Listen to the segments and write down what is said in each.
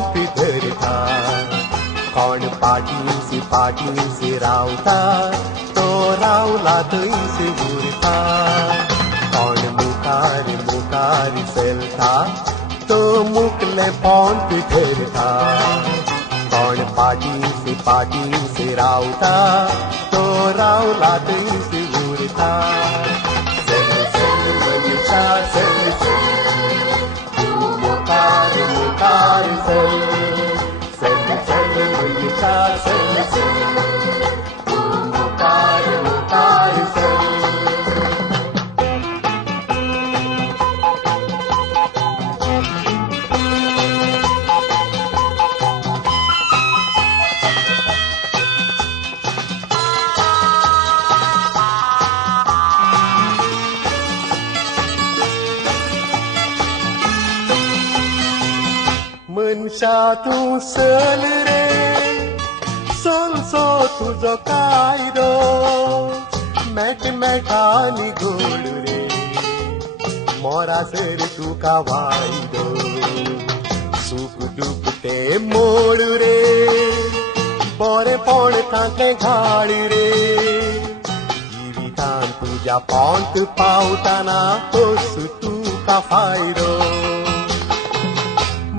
point धरता कोण पाटी से रावता तो रावला थंयच उरता कोण मुखार चलता तो मुखले पॉन्ट धरता कोण पाटी से रावता तो रावला थंयच उरता चल चल मनीषा चल चल तू मुखार चल चल चल मनीषा चल चल तू मुखार चल मनशा तूं सल रे सोलसो तुजो कायदो मेठांनी घोड रे मोरासर तुका वायदो सुख दुख ते मोड रे बरेपण तांतलें घाल रे जिवितांत तुज्या पोंत पावतना तोच तुका फायदो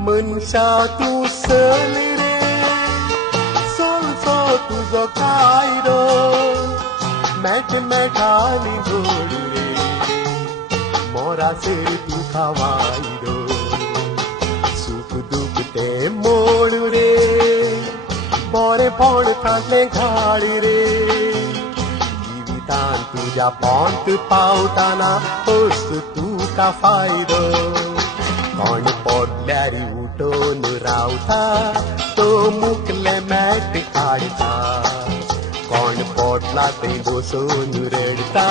मनशा तूं सल रे सोलसो तुजो कायदो मेठांनी घोड रे मोरासर तुका वायदो सुख दुख ते मोड रे बरेपण तांतलें घाल रे जिवितांत तुज्या पोंत पावतना तोच तुका फायदो कोण पोडल्यार उठोन रावता तो मुखले मॅट काडता कोण पोटला थंय बसून रडता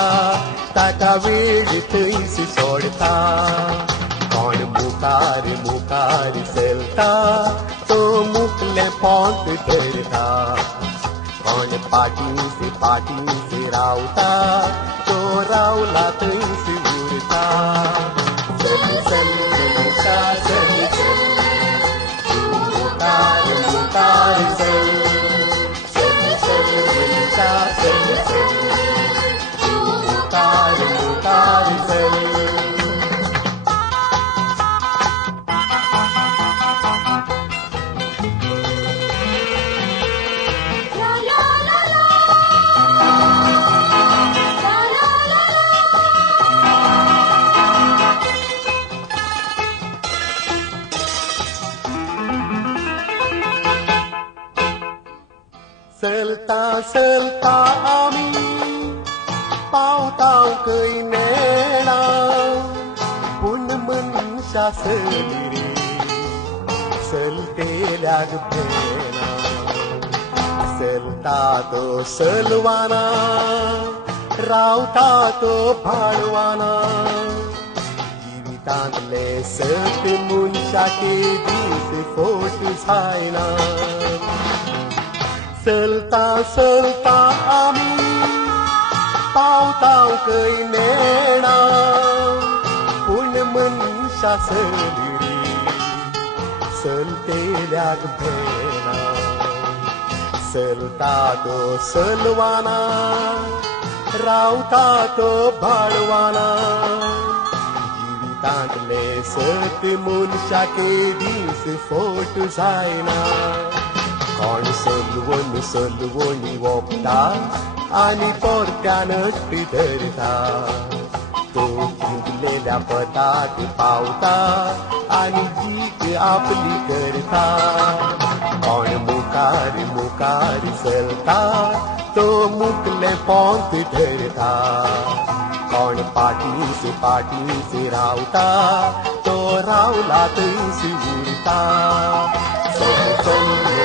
ताका वेळ थंयच सोडता कोण मुखार चलता तो मुखले पोंत धरता कोण पाटी रावता तो रावला थंयच उरता चल चल मनीषा चल चल तू मुखार चल चल चल मनीषा चल चल तू मुखार चल चलता आमी पावतां खंय नेणा पूण मनशा चली रे चलतेल्याक भेणा चलता तो चलवाना रावता तो भाळवाना जिवितांतले सत मनशाके दीस फोट जायना चलता आमी पावतां खंय नेणा पूण मनशा चली रे चलतेल्याक भेणा चलता तो चलवाना रावता तो भाळवाना जिवितांतले सत मनशाके दीस फोट जायना कोण सलवणी वोपता आनी पोरत्यान धरता तो जिंकलेल्या पदाक पावता आनी जीत आपली करता कोण मुखार चलता तो मुखले पोंत धरता कोण पाटी रावता तो रावला थंयच उरता चल चल